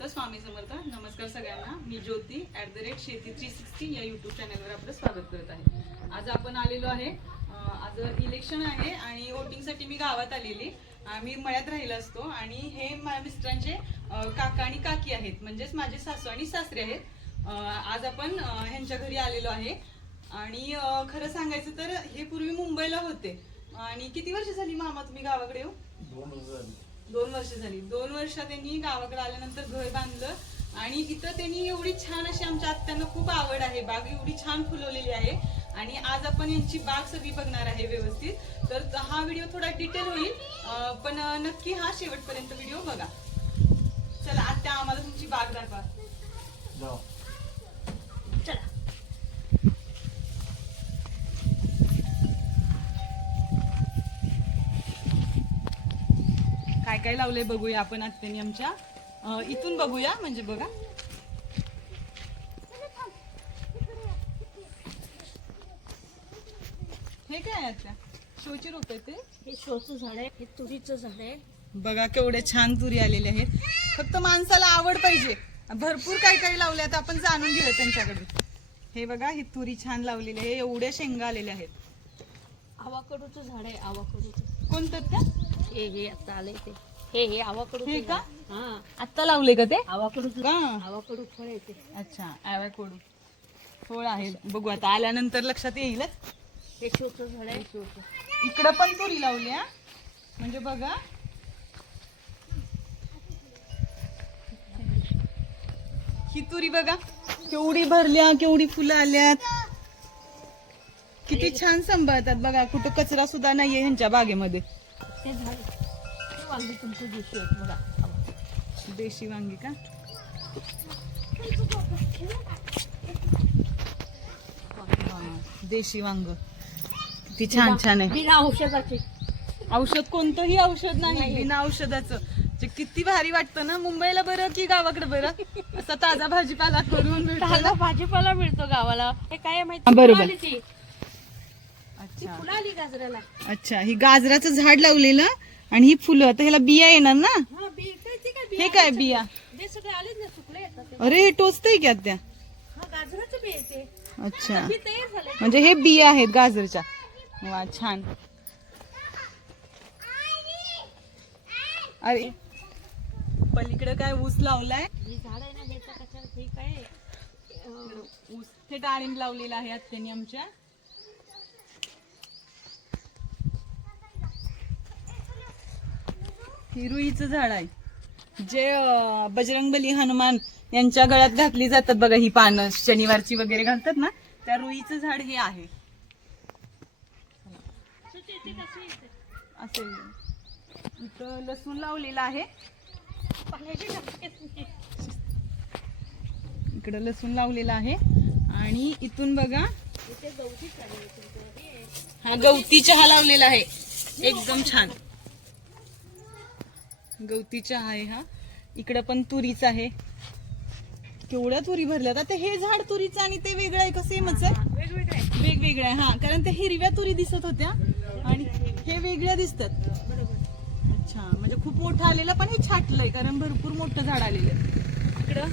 समर्थ, स्वामी समर्थ. नमस्कार सगळ्यांना. मी ज्योती @शेती 360 या युट्यूब चॅनलवर आपलं स्वागत करत आहे. आज आपण आलेलो आहे, आज इलेक्शन आहे आणि वोटिंगसाठी मी गावात आलेली. आम्ही मळ्यात राहिलो असतो आणि हे माझ्या मिस्टरांचे काका आणि काकी आहेत, म्हणजेच माझे सासू आणि सासरे आहेत. आज आपण ह्यांच्या घरी आलेलो आहे आणि खरं सांगायचं तर हे पूर्वी मुंबईला होते. आणि किती वर्ष झाली मामा तुम्ही गावाकडे येऊ? 2 वर्ष झाली. 2 वर्ष त्यांनी गावाकडे आल्यानंतर घर बांधलं आणि इथं त्यांनी एवढी छान अशी, आमच्या आत्यांना खूप आवड आहे, बाग एवढी छान फुलवलेली आहे आणि आज आपण यांची बाग सगळी बघणार आहे व्यवस्थित. तर हा व्हिडिओ थोडा डिटेल होईल, पण नक्की हा शेवटपर्यंत व्हिडिओ बघा. चला आत्या, आम्हाला तुमची बाग दाखवा. चला. काय काय लावलंय बघूया आपण आत्याने आमच्या. इथून बघूया, म्हणजे बघा. हे काय आत्या? शोची रोप आहे ते? हे शोचं झाड आहे, हे तुरीचं झाड आहे. बघा केवढे छान तुरी आलेले आहेत. फक्त माणसाला आवड पाहिजे. भरपूर काय काय लावले, आता आपण जाणून घेऊया त्यांच्याकडे. हे बघा, ही तुरी छान लावलेली आहे, एवढ्या शेंगा आलेल्या आहेत. आवाकडूचं झाड आहे, आवाकडूचं. कोणतं त्या? हे आता आलंय ते. हे आवाकडू. हे का? हा, आता लावले का ते? आवाकडूचं का? आवाकडू फळ आहे ते. अच्छा, ॲवॅकोडो फळ आहे. बघू आता आल्यानंतर लक्षात येईलच. हे शोचं झाड आहे, शोचं. इकडं पण तुरी लावली, म्हणजे बघा. ही तुरी बघा केवढी भरल्या, केवढी फुलं आल्यात, किती छान सांभाळतात बघा. कुठं कचरा सुद्धा नाहीये ह्यांच्या बागेमध्ये. ते झाड हे वांगी तुमची दिवशी आहेत बघा. देशी वांगी का? देशी वांग किती छान छान आहे. बिना औषधाचे. औषध कोणतंही औषध नाही, बिना औषधाचं. जे किती भारी वाटतं ना. मुंबईला बरं की गावाकडे बरं? असा ताजा भाजीपाला करून भेटतो ना. ताजा भाजीपाला मिळतो गावाला. हे काय माहिती? बरोबर. ती अच्छा फुलं आली गाजराला. अच्छा, ही गाजराचं झाड लावलेलं आणि ही फुलं. आता ह्याला बिया येणार ना? हा, बी काय ते काय हे काय बिया? बी सगळे आलेच ना, सुकले येतात ते. अरे हे टोचतंय की त्या? हा, गाजराचं बी येते. अच्छा, बी तयार झाले. म्हणजे हे बिया आहेत गाजरच्या. वा, छान. अरे पलीकडे काय ऊस लावलाय? ही झाड आहे ना, ह्याचा कशा हे काय ऊस. हे डाळिंब लावलेलं आहे आत्यानी आमच्या. ही रुईचं झाड आहे, जे बजरंगबली हनुमान यांच्या गळ्यात घातली जातात बघा. ही पानं शनिवारची वगैरे घालतात ना, त्या रुईचं झाड हे आहे. असे इथं लसूण लावलेला आहे. इकडं लसूण लावलेला आहे आणि इथून बघा हा गवती चहा लावलेला आहे, एकदम छान गवती चहा आहे हा. इकडं पण तुरीच आहे, केवढ्या तुरी भरल्यात. आता हे झाड तुरीचं आणि ते वेगळं आहे का? सेमच आहे? वेगवेगळं आहे. हा, कारण ते हिरव्या तुरी दिसत होत्या आणि हे वेगळ्या दिसतात. अच्छा, म्हणजे खूप मोठं आलेलं, पण हे छाटलंय कारण भरपूर मोठं झाड आलेलं. इकडं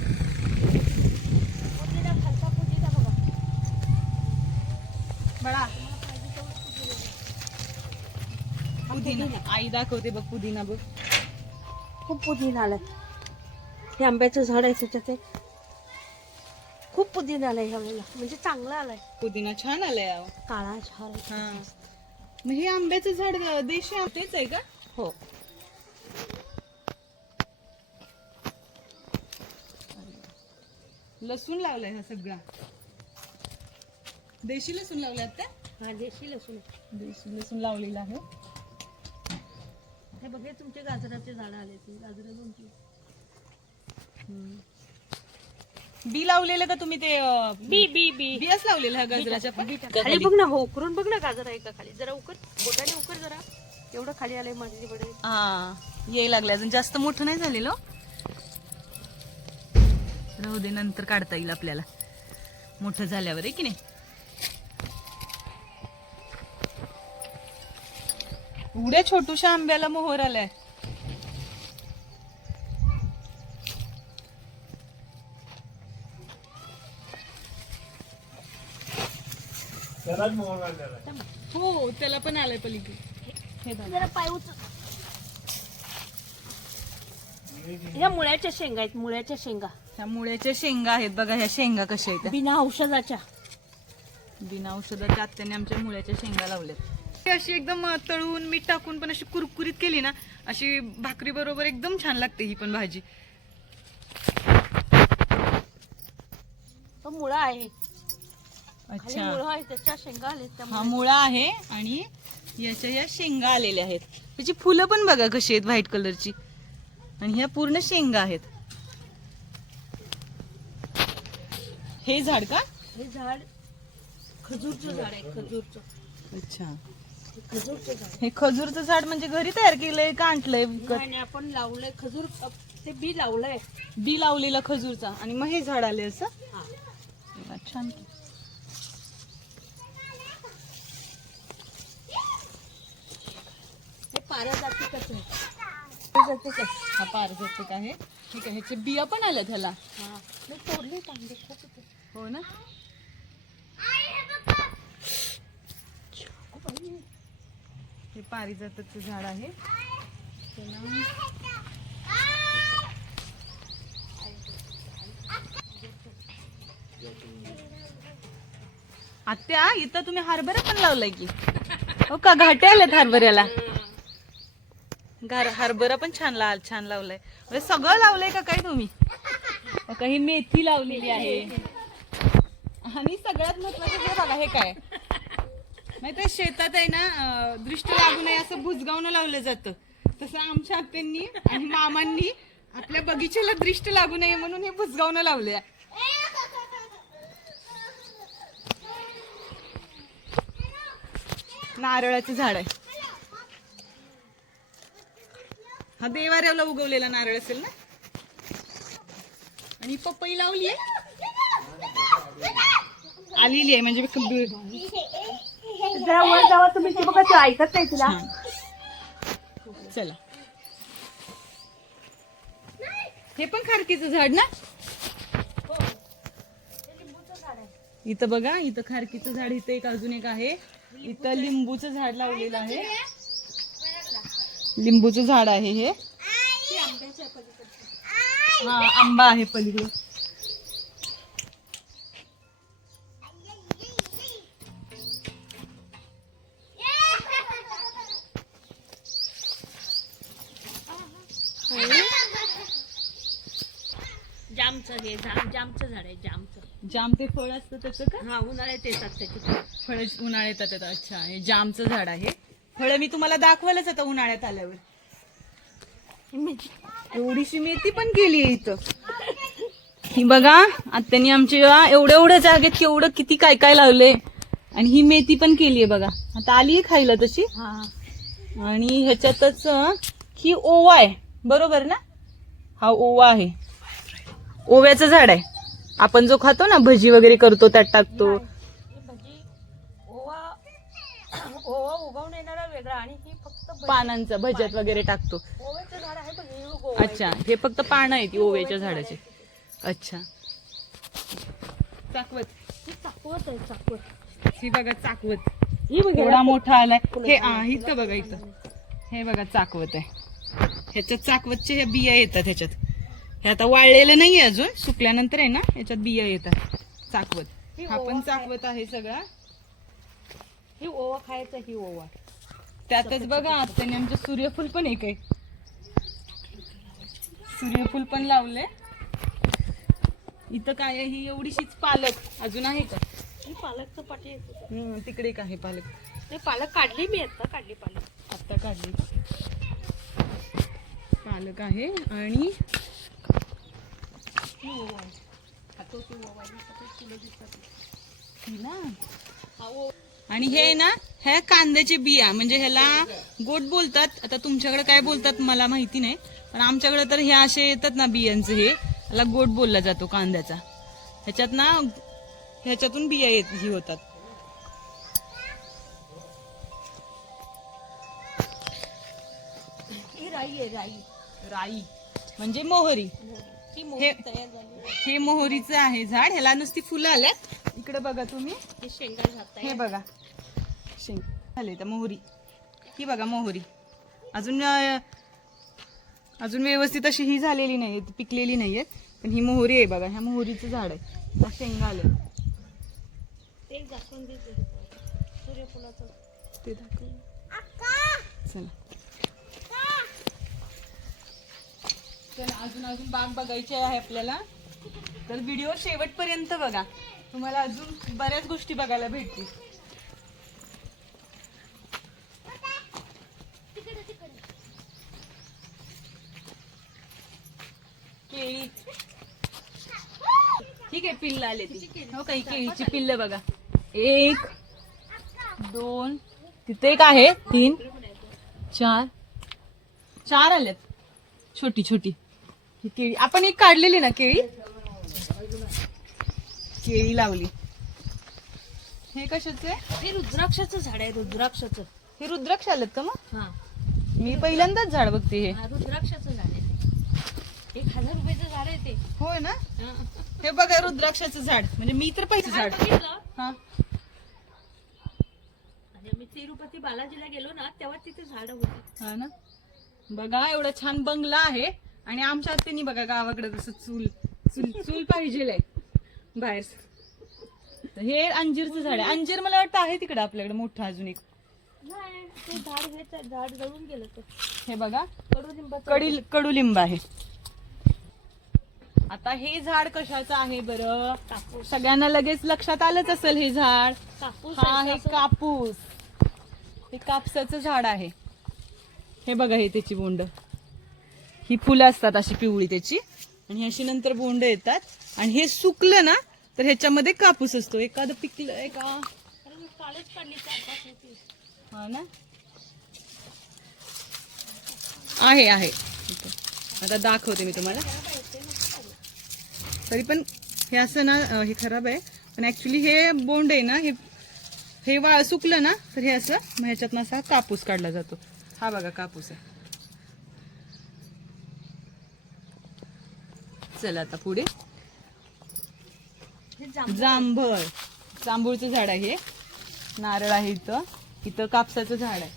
बडा पुदिना. आई दाखवते बघ पुदिना. बघ खूप पुदिना आलाय. हे आंब्याचं झाड आहे, त्याच्यात खूप पुदिना आलाय ह्या वेळेला, म्हणजे चांगला आलाय. पुदिना छान आलाय. काळा झाड आहे. हा, मग हे आंब्याचं झाड देशी तेच आहे का? हो. लसूण लावलाय हा सगळा. देशी लसूण लावलाय आता? हा, देशी लसूण. देशी लसूण लावलेला आहे. हे बघे तुमचे गाजराचे झाड आले. गाजर तुमची बी लावलेलं का तुम्ही? ते बी बी बी बियाच लावलेलं हा गाजराच्या पण? खाली बघ ना, हो उकरून बघ ना, गाजर आहे का खाली? जरा उकर, बोटाने उकर जरा. एवढं खाली आलंय माझे बडे. हा, यायला लागले. अजून जास्त मोठं नाही झालेलं. राहू दे, नंतर काढता येईल आपल्याला मोठं झाल्यावर, आहे की नाही? एवढ्या छोटूशा आंब्याला मोहर आलाय. हो त्याला पण आलंय पलीकडे. हे बघा. जरा पाय उचल. ह्या मुळ्याच्या शेंगा आहेत, मुळ्याच्या शेंगा ह्या मुळ्याच्या शेंगा आहेत बघा. ह्या शेंगा कशा आहेत बिना औषधाच्या. बिना औषधाच्या आत्याने आमच्या मुळ्याच्या शेंगा लावल्यात. ती अशी एकदम तळून मीठ टाकून पण अशी कुरकुरीत केली ना, अशी भाकरी बरोबर एकदम छान लागते ही पण भाजी. तो मुळा आहे. अच्छा मुळा आहे, त्याच्या शेंगा आलेत. हा मुळा आहे आणि याच्या या शेंगा आलेल्या आहेत. त्याची फुलं पण बघा कशी आहेत व्हाईट कलरची. आणि ह्या पूर्ण शेंगा आहेत. हे झाड का? हे झाड खजूरचं झाड आहे, खजूरचं. अच्छा हे खजूरचं झाड. हे खजूरचं झाड म्हणजे घरी तयार केलंय का आणलंय विकत? आणि आपण लावलंय खजूर, ते बी लावलंय. बी लावलेला खजूरचा आणि मग हे झाड आले असं. हा. छान. हे पारजातिकच आहे. हा पारजातिक आहे. ठीक आहे. ह्याचे बिया पण आल्या त्याला. हा मी तोडले कांदे खूप होते. हो ना. हे पारिजातचं झाड आहे. त्याला आत्या इथं तुम्ही हरभरा पण लावलाय की? हो का? घाटे आलेत हरभऱ्याला. हरभरा पण छान लावलाय. म्हणजे सगळं लावलंय का काय तुम्ही? काही मेथी लावलेली आहे. आणि सगळ्यात महत्वाचं हे बघा, हे काय माहिती शेतात आहे ना, दृष्टी लागू नये असं भुजगावनं लावलं जातं. तसं आमच्या आत्यांनी आणि मामांनी आपल्या बगीच्याला दृष्टी लागू नये म्हणून हे भुजगावनं लावले. नारळाचं झाड आहे. हा देवाऱ्याला उगवलेला नारळ असेल ना. आणि पपई लावली आहे, आलेली आहे म्हणजे जरा वर जावा तुम्ही, ते बघा ते ऐकत नाही तुला. चला. हे पण खारकीचं झाड ना. इथं बघा, इथं खारकीचं झाड, इथं एक अजून एक आहे. इथं लिंबूचं झाड लावलेलं आहे. लिंबूचं झाड आहे हे. हा आंबा आहे पलीकडे. जामचं हे झाड, जामचं झाड आहे. जामचं जाम ते फळ असतं त्याचं का? हा उन्हाळ्यात येतात त्याची फळ उन्हाळ्यात येतात. अच्छा हे जामचं झाड आहे. फळ मी तुम्हाला दाखवायलाच आता उन्हाळ्यात आल्यावर. एवढीशी मेथी पण केली आहे इथं. ही बघा आत्यानी आमच्या एवढ्या जागेत केवढं किती काय काय लावलंय. आणि ही मेथी पण केली आहे बघा. आता आली आहे खायला तशी. आणि ह्याच्यातच ही ओवा आहे बरोबर ना. हा ओवा आहे. ओव्याचं झाड आहे. आपण जो खातो ना भजी वगैरे करतो त्यात टाकतो. भजी ओवा, ओवा उगवून येणारा वेगळा आणि ही फक्त पानांचा भज्यात वगैरे टाकतो. ओव्याचं झाड आहे बघ, हे ओवा. अच्छा हे फक्त पानं आहेत ती ओव्याच्या झाडाची. अच्छा चाकवत. ही चाकवत आहे, चाकवत. ही बघा चाकवत. ही बघ एवढा मोठा आलाय. हे इथं बघा, इथं हे बघा चाकवत आहे. ह्याच्यात चाकवतच्या ह्या बिया येतात ह्याच्यात. हे आता वाळलेलं नाहीये अजून, सुकल्यानंतर आहे ना ह्याच्यात बिया येतात. चाकवत हा पण चाकवत आहे सगळा. ही ओवा खायचा, ही ओवा. त्यातच बघा आत्याने आमचं सूर्यफूल पण एक आहे. सूर्यफूल पण लावले. इथं काय आहे, ही एवढीशीच पालक अजून आहे का? ही पालकचं पाठी येते. तिकडे एक आहे पालक. नाही पालक काढली मी, आता काढली पालक. आता काढली पालक आहे. आणि ही ओवा आहे. खातो ती ओवा आहे, खातो फुलं दिसतात. हा ओवा. आणि हे ना ह्या कांद्याचे बिया म्हणजे ह्याला गोट बोलतात. आता तुमच्याकडे काय बोलतात मला माहिती नाही, पण आमच्याकडे तर हे असे येतात ना बियांचे, हे ह्याला गोट बोलला जातो कांद्याचा. ह्याच्यात ना ह्याच्यातून बिया ही होतात. ही राई आहे, राई. राई म्हणजे मोहरी. ही मोहरी तयार झाली. हे मोहरीचं आहे झाड. ह्याला नुसती फुलं आल्यात. इकडे बघा तुम्ही, हे शेंगा जात हे बघा शेंग झाले तर मोहरी, ही बघा मोहरी अजून अजून व्यवस्थित अशी ही झालेली नाहीये, पिकलेली नाहीये, पण ही मोहरी आहे बघा. ह्या मोहरीचं झाड आहे, त्या शेंगा आले. ते जास्वंदी सूर्यफुलाचं ते दाखव. चला चला अजून अजून बाग बघायची आहे आपल्याला, तर व्हिडिओ शेवटपर्यंत बघा, तुम्हाला अजून बऱ्याच गोष्टी बघायला भेटतील. केळी, ठीक आहे, पिल्ल आले ती हो काही केळीची पिल्ल बघा. 1 2 तिथे एक आहे, 3 4 आलेत, छोटी छोटी. ही केळी आपण एक काढलेली ना, केळी लावली. हे कशाचे? हे रुद्राक्षाचं झाड आहे, रुद्राक्षाचं. हे रुद्राक्ष आलेत का मग? हा, मी पहिल्यांदाच झाड बघते हे. रुद्राक्षाचं झाड आहे. 1000 रुपयाचं झाड आहे ते. होय ना, हे बघा रुद्राक्षाचं झाड, म्हणजे मी तर पहिलं झाड. हा आणि आम्ही तिरुपती बालाजीला गेलो ना, तेव्हा तिथे झाड होती. हा ना, बघा एवढा छान बंगला आहे, आणि आमच्या आत्यानी बघा गावाकडे जसं चूल चूल चूल पाहिजे बाहेर. तर हे अंजीरचं झाड आहे. अंजीर मला वाटतं आहे तिकडे आपल्याकडे मोठं अजून एक. नाही, ते झाड जळून गेलं ते. हे बघा कडुलिंबाचं. कडुलिंब आहे. आता हे झाड कशाचं आहे बरं? कापूस. सगळ्यांना लगेच लक्षात आलंच असेल हे झाड. कापूस हा आहे, हे कापूस, हे कापसाचं झाड आहे. हे बघा हे त्याची बोंड, ही फुलं असतात अशी पिवळी त्याची, आणि अशी नंतर बोंड येतात, आणि हे सुकलं ना तर ह्याच्यामध्ये कापूस असतो. एखादं पिकलं एका काळच काढली 4-5 होती. हा ना, आहे इथं. आता दाखवते मी तुम्हाला. तरी पण हे असं ना, हे खराब आहे, पण ऍक्च्युली हे बोंड आहे ना, हे सुकलं ना तर हे असं, मग ह्याच्यातनं असा कापूस काढला जातो. हा बघा कापूस आहे. चला आता पुढे जांभूळचं झाड आहे. नारळ आहे इथं कापसाचं झाड आहे.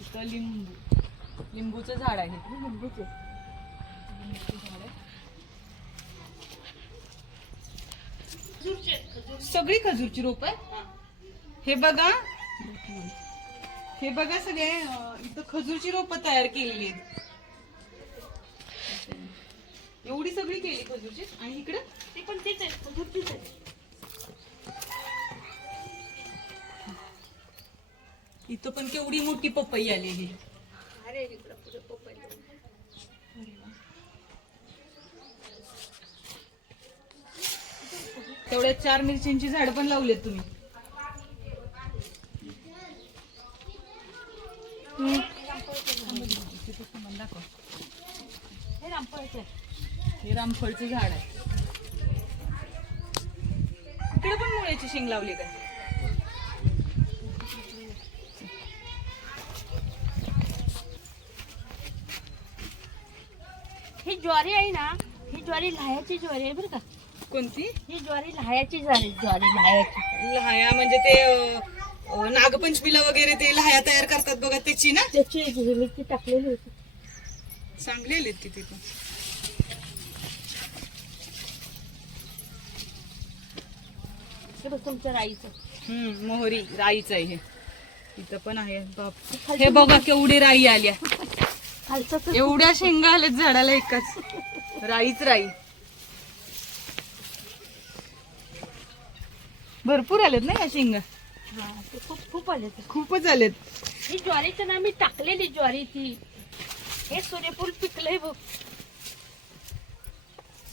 इथं लिंबूचं झाड आहे. लिंबूचं झाड आहे. सगळी खजूरची रोप आहे. हे बघा सगळे इथं खजूरची रोप तयार केलेली आहेत. एवढी सगळी केली खजूरची. आणि इकडे ते पण तेच आहे, खजूरचीच आहे. इथं पण केवढी मोठी पपई आलेली. अरे इकडं पुढे पपई. तेवढ्या 4 मिरच्यांची झाड पण लावलेत तुम्ही. हे रामफळचं झाड आहे. इकडे पण मुळ्याची शेंग लावली काय? ही ज्वारी आहे ना, ही ज्वारी लहायाची ज्वारी आहे बरं का. कोणती? ही ज्वारी लहायाची ज्वारी लहायाची. लहाया म्हणजे ते नागपंचमीला वगैरे ते लहाया तयार करतात बघा, त्याची ना. त्याची मिरची टाकलेली होती. चांगले तिथे पण. हे बघ तुमच्या राईचं. मोहरी राईच आहे हे. इथं पण आहे. बाप, हे बघा केवढी राई आल्या. खालचं तर एवढ्या शेंगा आल्यात झाडाला एकाच. राईच राई भरपूर आलेत ना या शेंगा. हा, ते खूप आले ते. खूपच आलेत. ही ज्वारीचं ना मी टाकलेली ज्वारी ती. हे सूर्यफूल पिकलंय बघ.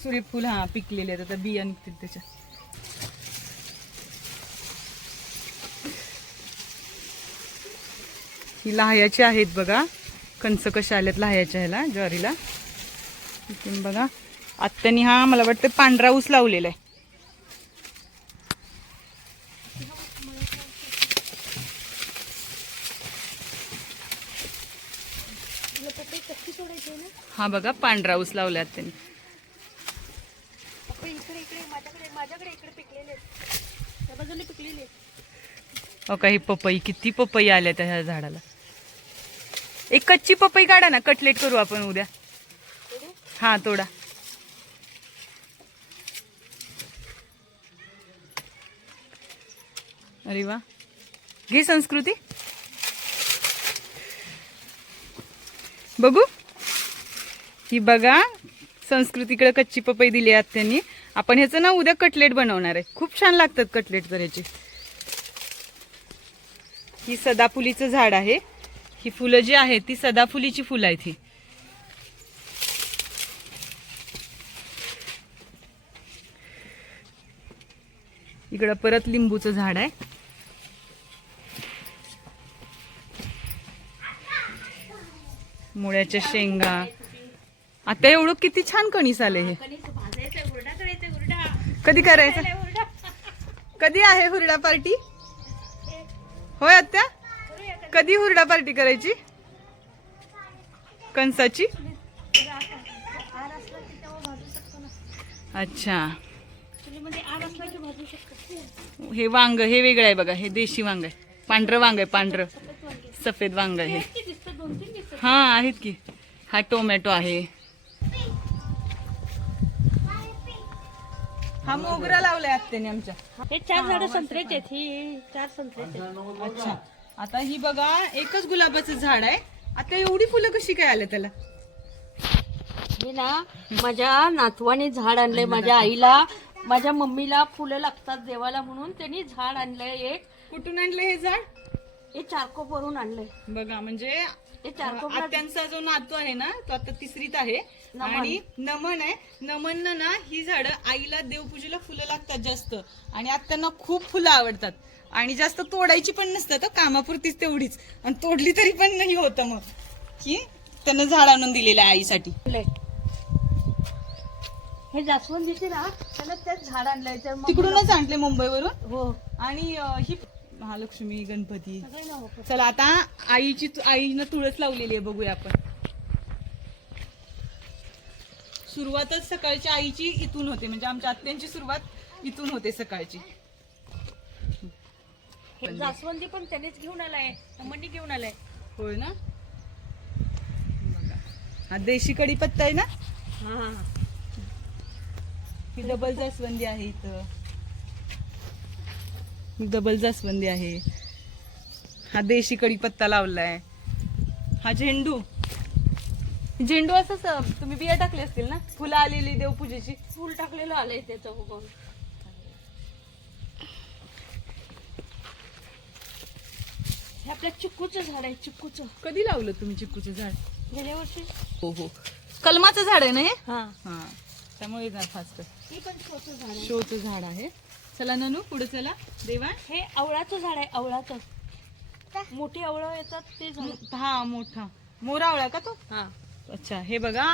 सूर्यफूल हा पिकलेले आहेत, आता बिया निघतील त्याच्या. ही लहायाची आहेत बघा, कंच कशा आल्यात लहायाच्या ह्याला ज्वारीला. इथून बघा आत्यानी हा मला वाटतं पांढरा ऊस लावलेला आहे. हा बघा पांढरा ऊस लावला त्यांनी. इकडे बाजूने पिकलेली आहे. हो काही पपई, किती पपई आल्या त्या ह्या झाडाला. एक कच्ची पपई काढा ना, कटलेट करू आपण उद्या. हा तोडा. अरे वा, घे संस्कृती. बघू, ही बघा संस्कृतीकडे कच्ची पपई दिली आहे त्यांनी. आपण ह्याचं ना उद्या कटलेट बनवणार आहे. खूप छान लागतात कटलेट करायचे. ही सदाफुलीचं झाड आहे. ही फुलं जी आहेत ती सदाफुलीची फुलं आहेत. ही इकडं परत लिंबूचं झाड आहे. मुळ्याच्या शेंगा. आता एवढं किती छान कणीस आले. हे कधी करायचं? कधी आहे हुरडा पार्टी? होय आत्या, कधी हुरडा पार्टी करायची? कणसाची? अच्छा. हे वांग हे वेगळं आहे बघा. हे देशी वांग आहे. पांढरं वांग आहे. पांढरं सफेद वांग आहे. हा आहेत की. हा टोमॅटो आहे. हा मोगरा लावलाय आत्याने आमच्या. हे 4 झाडं संत्र्याचे आहेत. ही 4 संत्र्याचे. अच्छा. आता ही बघा एकच गुलाबाचं झाड आहे. आता एवढी फुलं कशी काय आले त्याला? हे ना माझ्या नातवाने झाड आणलंय. माझ्या आईला, माझ्या मम्मीला फुलं लागतात देवाला म्हणून त्यांनी झाड आणलंय एक. कुठून आणलंय हे झाड? हे चारकोप वरून आणलंय. बघा म्हणजे हे चारकोप आत्यांचा जो नातू आहे ना तो आता 3रीत आहे. आणि नमन आहे. नमन ना ही झाडं आईला देवपूजेला फुलं लागतात जास्त. आणि आत्यांना खूप फुलं आवडतात. आणि जास्त तोडायची पण नसतात, कामापुरतीच तेवढीच. आणि तोडली तरी पण नाही होतं मग की त्यानं झाड आणून दिलेलं आहे आईसाठी. हे जास्वंदीचे ना त्याला तेच झाड आणलंय. तिकडूनच आणले मुंबईवरून. हो. आणि ही महालक्ष्मी गणपती. सगळे नाव वापरतात. चला आता आईनं तुळस लावलेली आहे, बघूया आपण. सुरुवातच सकाळची आईची इथून होते. म्हणजे आमच्या आत्यांची सुरुवात इथून होते सकाळची. हे जास्वंदी पण त्यानेच घेऊन आलाय. मम्मीने घेऊन आलाय. होय ना. हा देशी कढीपत्ता आहे ना. हा. ही डबल जास्वंदी आहे. इथं डबल जास्वंदी आहे. हा देशी कढीपत्ता लावलाय. हा झेंडू. झेंडू असं तुम्ही बिया टाकले असतील ना. फुलं आलेली देवपूजेची. फुल टाकलेलं आलंय त्याचं उगवून. हे आपल्या चिक्कूचं झाड आहे. चिक्कूचं कधी लावलं तुम्ही चिक्कूचं झाड? गेल्या वर्षी. हो हो. कलमाचं झाड आहे ना हे. हा. हा त्यामुळे येणार फास्ट. हे पण शोचं झाड आहे. शोचं झाड आहे. चला ननू पुढे चला. देवा हे आवळाचं झाड आहे. आवळाचं मोठी आवळं येतात ते झाड. हा मोठा मोरा आवळा का तो? हा. अच्छा. हे बघा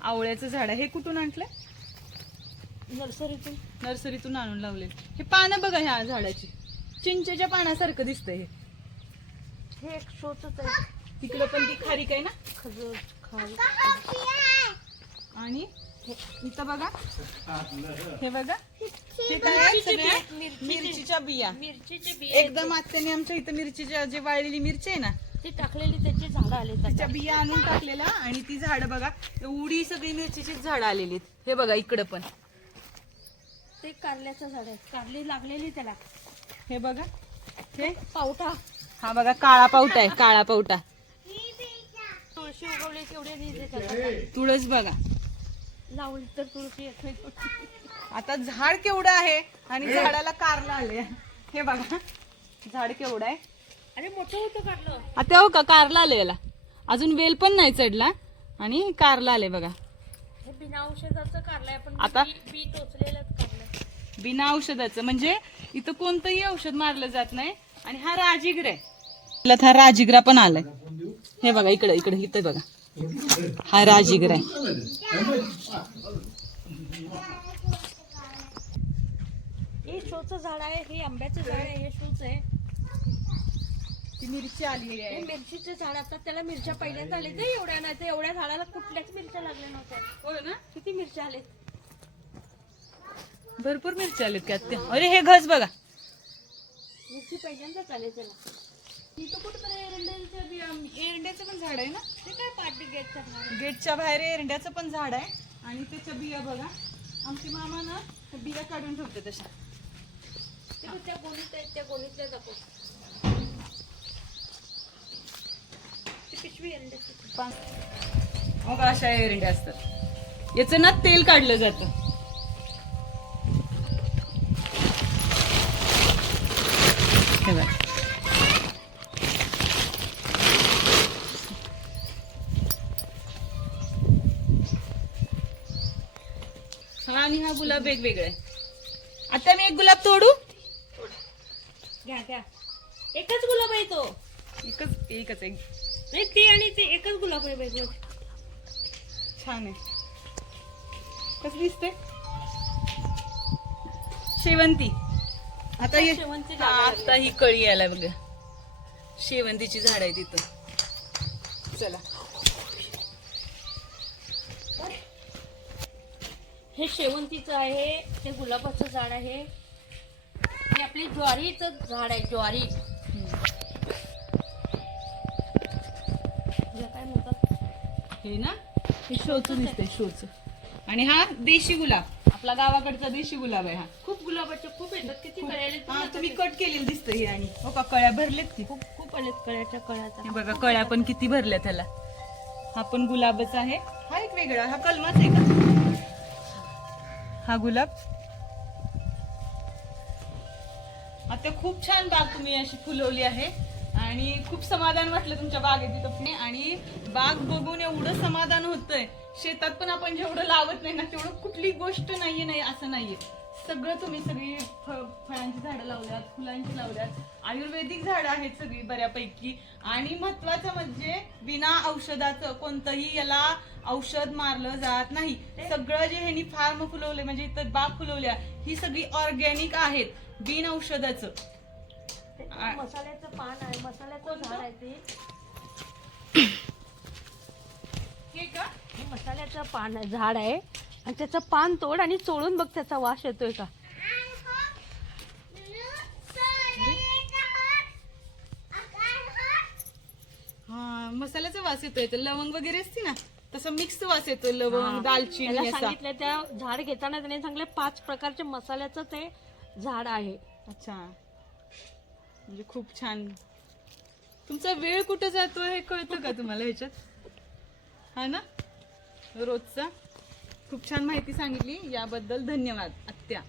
आवळ्याचं झाड आहे. हे कुठून आणलंय? नर्सरीतून. नर्सरीतून आणून लावले. हे पानं बघा ह्या झाडाची. चिंचेच्या पानासारखं दिसतंय हे. हे एक शोचंच आहे. तिकडं पण ती खारीक आहे ना. खजूर खारी. आणि इथं बघा. हे बघा हे काय आहे? सगळ्या मिरचीच्या बिया. मिरचीचे बिया एकदम आत्याने आमच्या इथं मिरचीच्या जे वाळलेली मिरची आहे ना ती टाकलेली त्याची झाडं आले. त्याच्या बिया आणून टाकलेल्या. आणि ती झाडं बघा एवढी सगळी मिरचीची झाडं आलेली आहेत. हे बघा इकडं पण ते कारल्याचं झाड आहे. कारली लागलेली त्याला. हे बघा हे पावटा. हा बघा काळा पावटा आहे. काळा पावटा. तुळशी उगवली तेवढे निघते त्याला. तुळस बघा लावली तर तुळशी येत नाही. आता झाड केवढं आहे आणि झाडाला कारला आले. हे बघा झाड केवढं आहे. अरे मोठं होतं कारलं. आता हो का कारला आले याला. अजून वेल पण नाही चढला आणि कारला आले बघा. हे बिना औषधाचं कारलंय. आपण आता बी टोचलेलं कारलंय. बिना औषधाचं म्हणजे इथं कोणतंही औषध मारलं जात नाही. आणि हा राजिगर आहे. हा राजिगरा पण आलाय. हे बघा इकडे इकडे इथं बघा हा राजिगर आहे. हे शोचं झाड आहे. हे आंब्याचं झाड आहे. हे शोच आहे. ती मिरची आली हे आहे. मिरचीचे झाड. आता त्याला मिरच्या पहिल्यांदा आले ते. एवढ्या नाही तर एवढ्या झाडाला कुठल्याच मिरच्या लागल्या नव्हत्या. होय ना. किती मिरच्या आले. भरपूर मिरची आलीत का आत्या? अरे हे घस बघा. मिरची पहिल्यांदा चालेल चला. इथं कुठं एरंड्याचं पण झाड आहे ना. ते काय पार्टी गेटच्या गेटच्या बाहेर एरंड्याचं पण झाड आहे आणि त्याच्या बिया बघा आमची मामा ना त्या बिया काढून ठेवते तशा. त्या गोणीत आहेत, त्या गोणीतल्या दाखव. ती पिशवी एरंड्याची. मग अशा एरंड्या असतात. याचं ना तेल काढलं जातं. हे बघ. हा आणि हा गुलाब वेगवेगळा आहे. आता मी एक गुलाब तोडू. घ्या घ्या. एकच गुलाब आहे तो. एकच एक नाही ती आणि ते एकच गुलाब आहे वेगळं. छान आहे. कसं दिसते शेवंती. आता शेवंती आता ही कळी यायला बघा. शेवंतीची झाड आहे तिथं. चला हे शेवंतीचं आहे, ते गुलाबाचं झाड आहे, हे आपली ज्वारीचं झाड आहे. ज्वारी काय म्हणतात हे ना. हे शोच दिसतंय शोच. आणि हा देशी गुलाब आपला गावाकडचा देशी गुलाब आहे. हा खूप गुलाबाचे खूप येतात. किती कळ्या हा तुम्ही कट केलेलं दिसतं हे. आणि हो का कळ्या भरलेत की. खूप खूप आलेत कळ्याच्या कळ्याचा. हे बघा कळ्या पण किती भरल्या त्याला. हा पण गुलाबच आहे. हा एक वेगळा. हा कलमाच आहे का. हा गुलाब. आता खूप छान बाग तुम्ही अशी फुलवली आहे आणि खूप समाधान वाटलं तुमच्या बागेत इथं. आणि बाग बघून एवढं समाधान होतंय. शेतात पण आपण जेवढं लावत नाही ना तेवढं कुठली गोष्ट नाहीये नाही असं नाहीये. सगळं तुम्ही सगळी फळांची झाडं लावल्यात, फुलांची लावल्यात, आयुर्वेदिक झाडं आहेत सगळी बऱ्यापैकी. आणि महत्वाचं म्हणजे बिना औषधाचं कोणतंही याला औषध मारलं जात नाही. सगळं जे ह्यांनी फार्म फुलवले म्हणजे इथं बाग फुलवल्या ही सगळी ऑर्गॅनिक आहेत बिन औषधाचं. मसाल्याचं पान आहे, मसाल्याचं झाड आहे ते. हे का हे मसाल्याचं पान आहे, झाड आहे आणि त्याचं पान तोड आणि चोळून बघ त्याचा वास येतोय का. हा मसाल्याचा वास येतोय. तर लवंग वगैरे असते ना तसं मिक्स वास येतो. लवंग दालचिनी त्याला असा. सांगितलं त्या झाड घेताना त्याने सांगले 5 प्रकारचे मसाल्याचं ते झाड आहे. अच्छा म्हणजे खूप छान. तुमचा वेळ कुठं जातो हे कळतं का तुम्हाला ह्याच्यात. हा ना रोजचा. खूप छान माहिती सांगितली याबद्दल धन्यवाद आत्या.